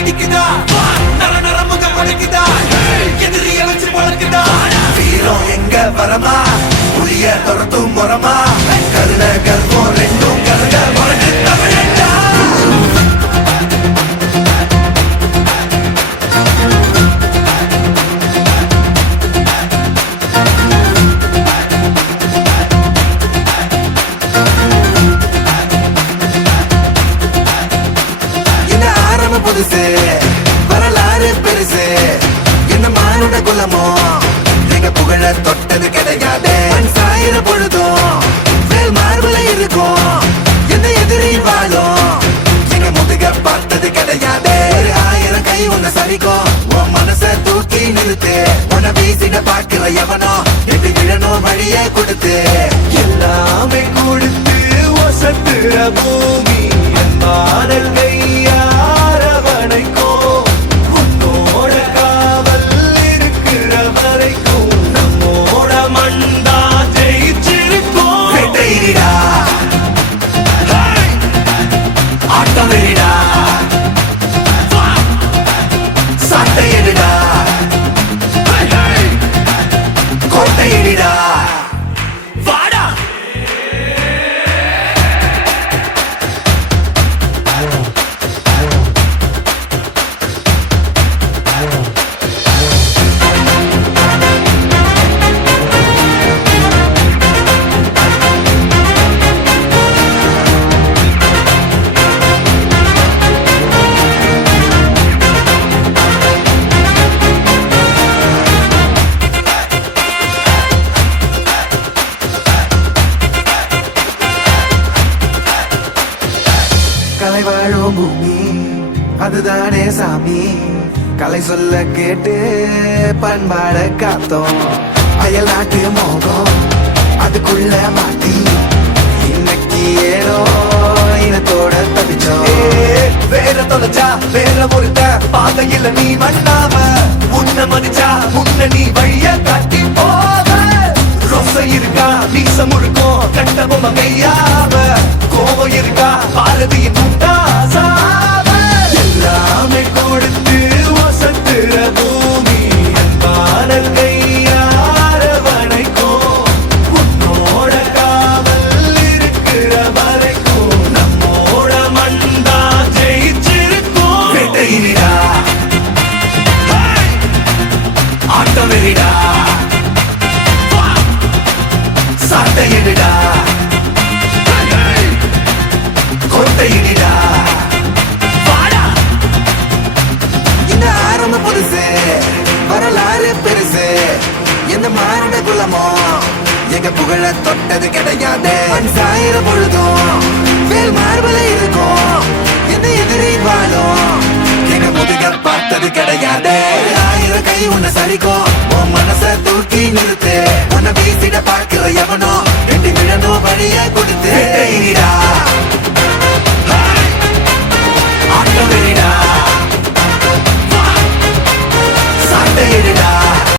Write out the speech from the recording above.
வெடிக்குதா நர நர முகம் உடைக்குதா எதிரிய வச்சு பழக்குதா வீரம் எங்க வரமா புளிய துரத்தும் முறமா கருண கர்வம் ரெண்டும் கருண முறைக்கு தமிழா புதுசு வரலாறு பெருசு என்ன மானுட குலமோ எங்க புகழ தொட்டது கிடையாது சாயிர பொழுதும் வேல் மார்புல இருக்கும் என்ன எதிரி வாழும் எங்க முதுக பார்த்தது கிடையாது 1000 கை உன்னை சரிக்கும் உன் மனச தூக்கி நிறுத்து உன்னை வீசிட பாக்குற எவனோ எட்டு விழனோ வழியே கொடுத்து எல்லாமே கொடுத்து ஒசத்துற பூமி மாடல் கையா கலை வாழும் பூமி அதுதானே சாமி கலை சொல்ல கேட்டு பண்பாட காத்தோம் அயல் நாட்டு மோகம் அதுக்குள்ள மாட்டி இன்னைக்கு ஏனோ இனத்தோட தவிச்சோம் வேற தொலைச்சா வேற ஒருத்த பாதையில நீ மண்ணாம உன்ன மதிச்சா உன்ன நீ வழிய காட்டி போவ ரொச இருக்கா மீச முழுக்கும் கட்ட பொம்மை கையாவ கோவம் இருக்கா பாரதியின் எல்லாமே கொடுத்து வசத்துற பூமி அன்பான கையார வணைக்கும் உன்னோட காவல் இருக்கிற வரைக்கும் நம்மோட மண்டா ஜெயிச்சிருக்கும் வேட்டையிடா ஆட்டம் வெறிடா சாட்டையிடா புதுசு வரலாறு பெருசு எந்த மானுட குலமோ எங்க புகழ தொட்டது கிடையாது சாயிர பொழுதும் வேல் மார்புல இருக்கும் எந்த எதிரி வாழும் எங்க முதுக பார்த்தது கிடையாது 1000 கை உன்னை சரிக்கும் உன் மனச தூக்கி நிறுத்து உன்னை வீசிட பார்க்கிற எவனோ எட்டி விழனோ வழி